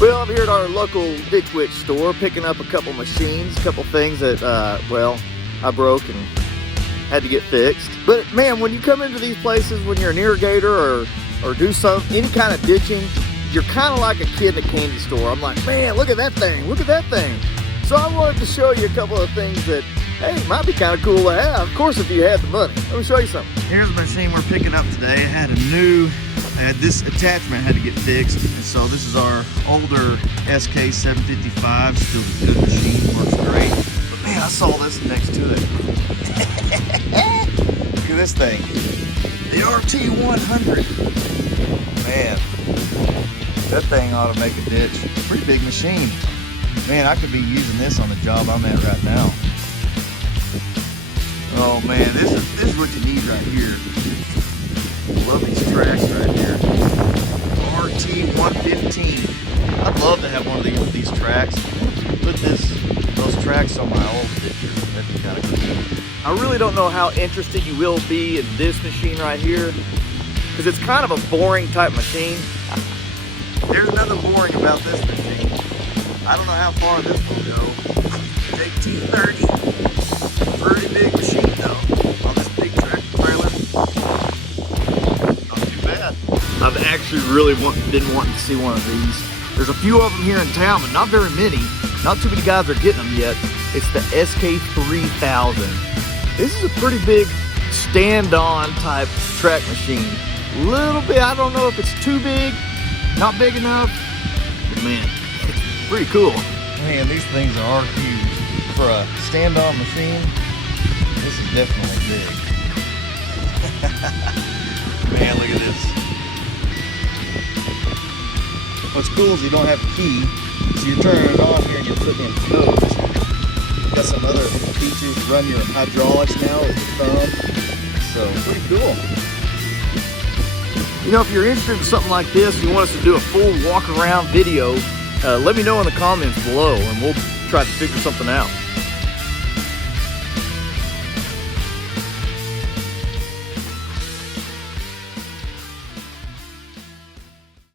Well, I'm here at our local Ditch Witch store picking up a couple machines, a couple things that, well, I broke and had to get fixed. But man, when you come into these places, when you're an irrigator or do any kind of ditching, you're kind of like a kid in a candy store. I'm like, man, look at that thing, look at that thing. So I wanted to show you a couple of things that, hey, might be kind of cool to have. Of course, if you had the money. Let me show you something. Here's the machine we're picking up today. I had this attachment had to get fixed, and so this is our older SK 755. Still a good machine, works great. But man, I saw this next to it. Look at this thing, the RT100. Man, that thing ought to make a ditch. Pretty big machine. Man, I could be using this on the job I'm at right now. Oh man, this is what you need right here. Love these tracks right here. RT115. I'd love to have one of these tracks. Put those tracks on my old ditcher. That'd be kind of cool. I really don't know how interested you will be in this machine right here, because it's kind of a boring type machine. There's nothing boring about this machine. I don't know how far this will go. It's 1830. Pretty big machine though. On this big tractor trailer. Not too bad. I've actually really been wanting to see one of these. There's a few of them here in town, but not very many. Not too many guys are getting them yet. It's the SK3000. This is a pretty big stand-on type track machine. Little bit, I don't know if it's too big, not big enough, but man, pretty cool. Man, these things are huge. For a stand-on machine, this is definitely big. Man, look at this. What's cool is you don't have a key, so you're turning it on here and you're putting in codes. You've got some other features to run your hydraulics now with your thumb, so pretty cool. You know, if you're interested in something like this, you want us to do a full walk-around video, let me know in the comments below and we'll try to figure something out.